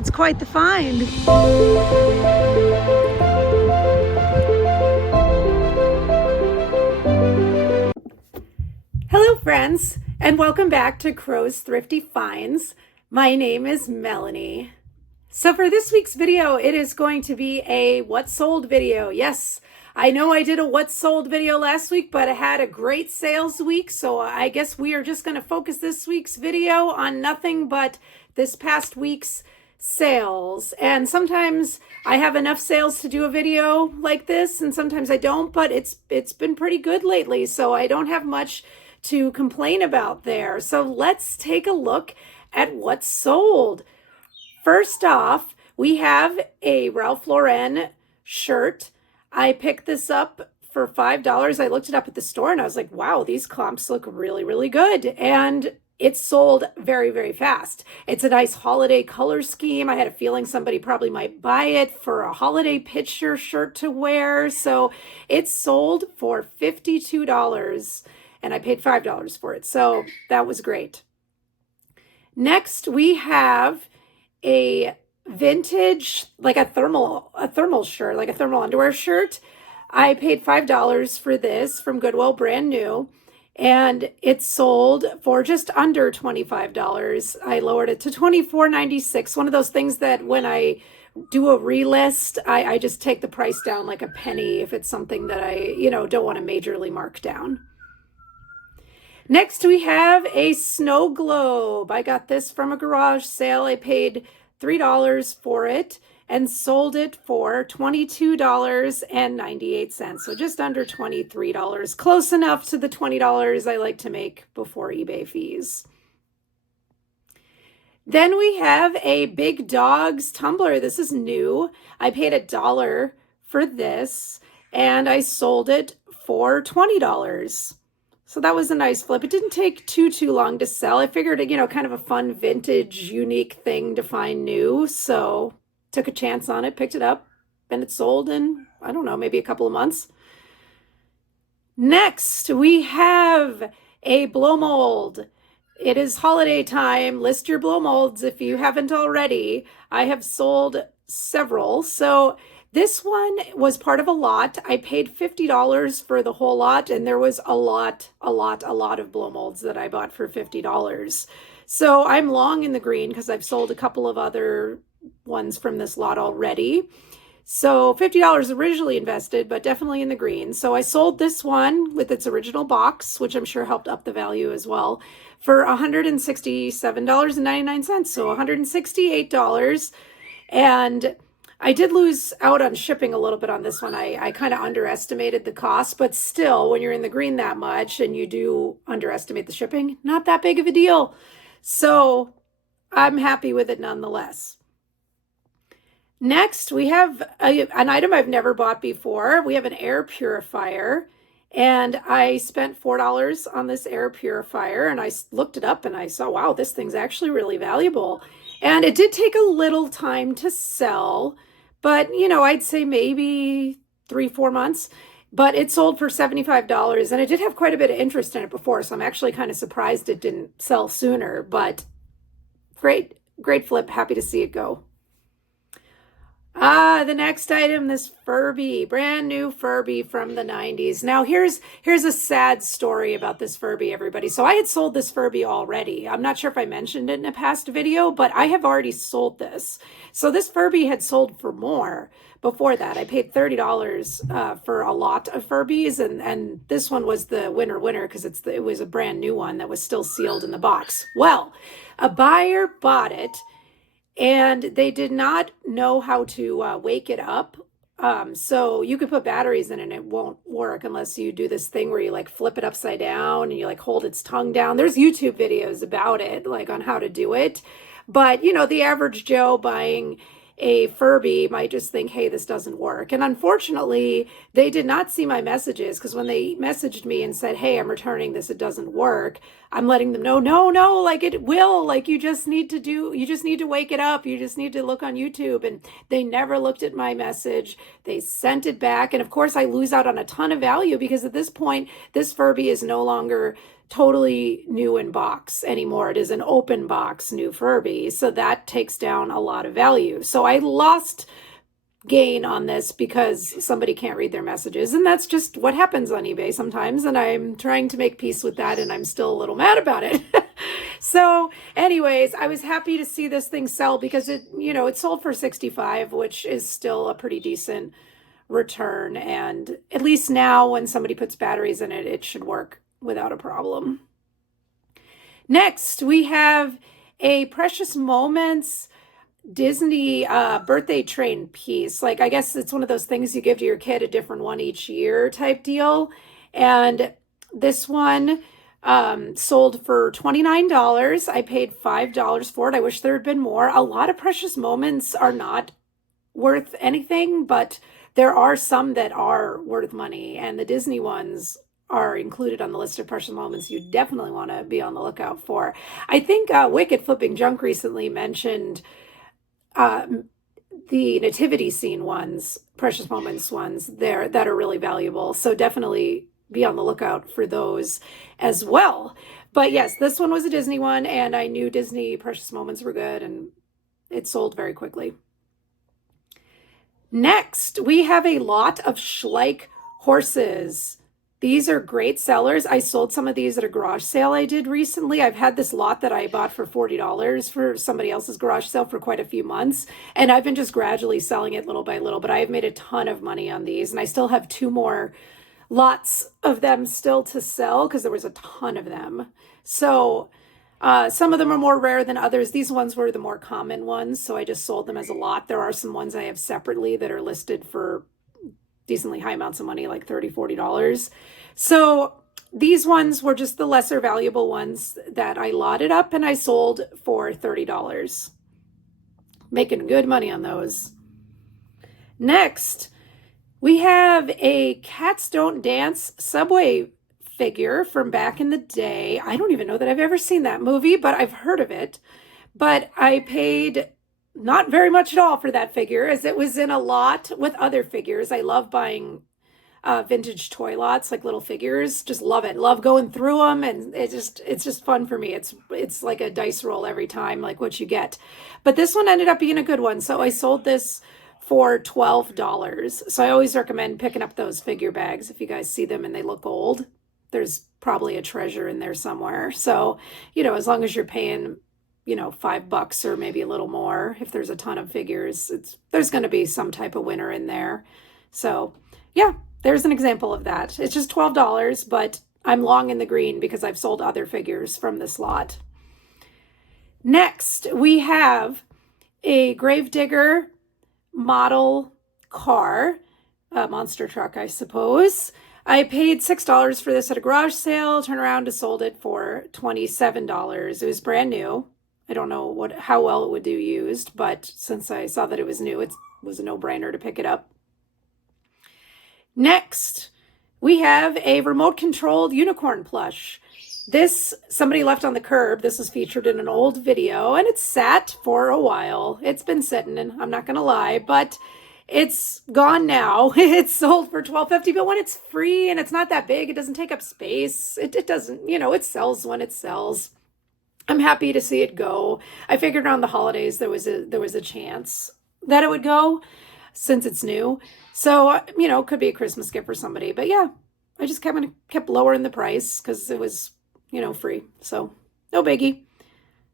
It's quite the find. Hello friends, and welcome back to Crow's Thrifty Finds. My name is Melanie. So for this week's video, it is going to be a what sold video. Yes, I know I did a what sold video last week, but I had a great sales week. So I guess we are just going to focus this week's video on nothing but this past week's sales. And sometimes I have enough sales to do a video like this, and sometimes I don't, but it's been pretty good lately. So I don't have much to complain about there. So let's take a look at what's sold. First off, we have a Ralph Lauren shirt. I picked this up for $5. I looked it up at the store and I was like, wow, these comps look really, really good. And it sold very, very fast. It's a nice holiday color scheme. I had a feeling somebody probably might buy it for a holiday picture shirt to wear. So it sold for $52 and I paid $5 for it. So that was great. Next, we have a vintage, like a thermal shirt, like a thermal underwear shirt. I paid $5 for this from Goodwill, brand new, and it sold for just under $25. I lowered it to $24.96. One of those things that when I do a relist, I just take the price down like a penny if it's something that I, don't want to majorly mark down. Next, we have a snow globe. I got this from a garage sale. I paid $3 for it and sold it for $22.98. So just under $23, close enough to the $20 I like to make before eBay fees. Then we have a Big Dogs tumbler. This is new. I paid $1 for this and I sold it for $20. So that was a nice flip. It didn't take too long to sell. I figured, kind of a fun vintage, unique thing to find new. So took a chance on it, picked it up, and it sold in, I don't know, maybe a couple of months. Next, we have a blow mold. It is holiday time. List your blow molds if you haven't already. I have sold several. So this one was part of a lot. I paid $50 for the whole lot, and there was a lot of blow molds that I bought for $50. So I'm long in the green because I've sold a couple of other ones from this lot already. So $50 originally invested, but definitely in the green. So I sold this one with its original box, which I'm sure helped up the value as well, for $167.99. So $168. And I did lose out on shipping a little bit on this one. I kind of underestimated the cost, but still, when you're in the green that much and you do underestimate the shipping, not that big of a deal. So I'm happy with it nonetheless. Next, we have an item I've never bought before. We have an air purifier, and I spent $4 on this air purifier, and I looked it up and I saw, wow, this thing's actually really valuable. And it did take a little time to sell, but, I'd say maybe 3-4 months, but it sold for $75, and it did have quite a bit of interest in it before, so I'm actually kind of surprised it didn't sell sooner, but great flip. Happy to see it go. The next item, this Furby, brand new Furby from the 90s. Now, here's a sad story about this Furby, everybody. So I had sold this Furby already. I'm not sure if I mentioned it in a past video, but I have already sold this. So this Furby had sold for more before that. I paid $30 for a lot of Furbies, and this one was the winner because it was a brand new one that was still sealed in the box. Well, a buyer bought it, and they did not know how to wake it up. So you could put batteries in it and it won't work unless you do this thing where you like flip it upside down and you like hold its tongue down. There's YouTube videos about it, like on how to do it. But, the average Joe buying a Furby might just think, hey, this doesn't work. And unfortunately, they did not see my messages, because when they messaged me and said, hey, I'm returning this, it doesn't work, I'm letting them know, no, like it will, like you just need to wake it up. You just need to look on YouTube. And they never looked at my message. They sent it back. And of course I lose out on a ton of value because at this point, this Furby is no longer totally new in box anymore. It is an open box new Furby. So that takes down a lot of value. So I lost gain on this because somebody can't read their messages, and that's just what happens on eBay sometimes, and I'm trying to make peace with that, and I'm still a little mad about it. So anyways, I was happy to see this thing sell because it sold for $65, which is still a pretty decent return, and at least now when somebody puts batteries in it, it should work without a problem. Next, we have a Precious Moments Disney birthday train piece. Like, I guess it's one of those things you give to your kid, a different one each year type deal. And this one sold for $29. I paid $5 for it. I wish there had been more. A lot of Precious Moments are not worth anything, but there are some that are worth money, and the Disney ones are included on the list of Precious Moments you definitely want to be on the lookout for. I think Wicked Flipping Junk recently mentioned the nativity scene ones, Precious Moments ones there that are really valuable. So definitely be on the lookout for those as well. But yes, this one was a Disney one, and I knew Disney Precious Moments were good, and it sold very quickly. Next, we have a lot of Schleich horses. These are great sellers. I sold some of these at a garage sale I did recently. I've had this lot that I bought for $40 for somebody else's garage sale for quite a few months, and I've been just gradually selling it little by little, but I've made a ton of money on these, and I still have 2 more lots of them still to sell because there was a ton of them. So some of them are more rare than others. These ones were the more common ones, so I just sold them as a lot. There are some ones I have separately that are listed for decently high amounts of money, like $30, $40. So these ones were just the lesser valuable ones that I lotted up, and I sold for $30. Making good money on those. Next, we have a Cats Don't Dance Subway figure from back in the day. I don't even know that I've ever seen that movie, but I've heard of it. But I paid not very much at all for that figure, as it was in a lot with other figures. I love buying vintage toy lots, like little figures. Just love it. Love going through them, and it's just fun for me. It's like a dice roll every time, like what you get. But this one ended up being a good one, so I sold this for $12. So I always recommend picking up those figure bags if you guys see them and they look old. There's probably a treasure in there somewhere. So, as long as you're paying $5 or maybe a little more, if there's a ton of figures, there's going to be some type of winner in there. So yeah, there's an example of that. It's just $12, but I'm long in the green because I've sold other figures from this lot. Next, we have a Gravedigger model car, a monster truck, I suppose. I paid $6 for this at a garage sale, turned around and sold it for $27. It was brand new. I don't know how well it would do used, but since I saw that it was new, it was a no-brainer to pick it up. Next, we have a remote-controlled unicorn plush. This somebody left on the curb. This was featured in an old video, and it's sat for a while. It's been sitting, and I'm not going to lie, but it's gone now. It's sold for $12.50, but when it's free and it's not that big, it doesn't take up space. It doesn't, it sells when it sells. I'm happy to see it go. I figured around the holidays there was a chance that it would go since it's new. So, it could be a Christmas gift for somebody. But yeah, I just kept lowering the price because it was, free. So no biggie.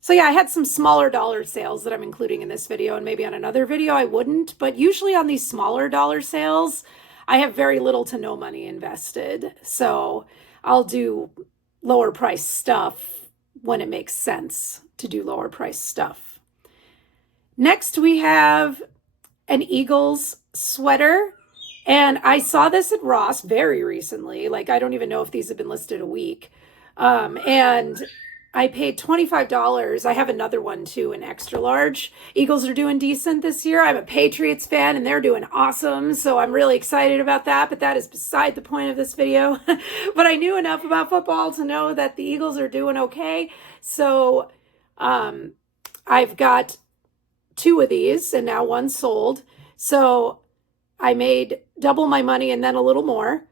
So yeah, I had some smaller dollar sales that I'm including in this video, and maybe on another video I wouldn't. But usually on these smaller dollar sales, I have very little to no money invested. So I'll do lower price stuff when it makes sense to do lower price stuff. Next, we have an Eagles sweater, and I saw this at Ross very recently. Like, I don't even know if these have been listed a week. And I paid $25. I have another one too, an extra large. Eagles are doing decent this year. I'm a Patriots fan and they're doing awesome. So I'm really excited about that, but that is beside the point of this video. But I knew enough about football to know that the Eagles are doing okay. So I've got 2 of these and now 1 sold. So I made double my money and then a little more.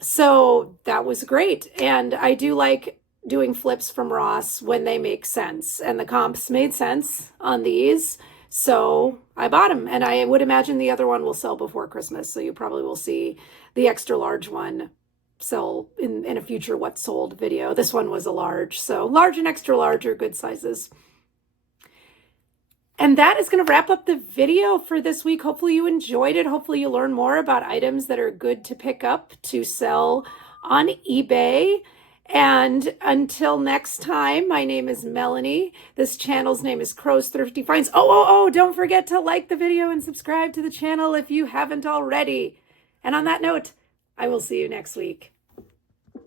So that was great. And I do like doing flips from Ross when they make sense. And the comps made sense on these. So I bought them. And I would imagine the other one will sell before Christmas. So you probably will see the extra large one sell in a future What Sold video. This one was a large. So large and extra large are good sizes. And that is going to wrap up the video for this week. Hopefully you enjoyed it. Hopefully you learn more about items that are good to pick up to sell on eBay. And until next time, my name is Melanie. This channel's name is Crow's Thrifty Finds. Oh, don't forget to like the video and subscribe to the channel if you haven't already. And on that note, I will see you next week.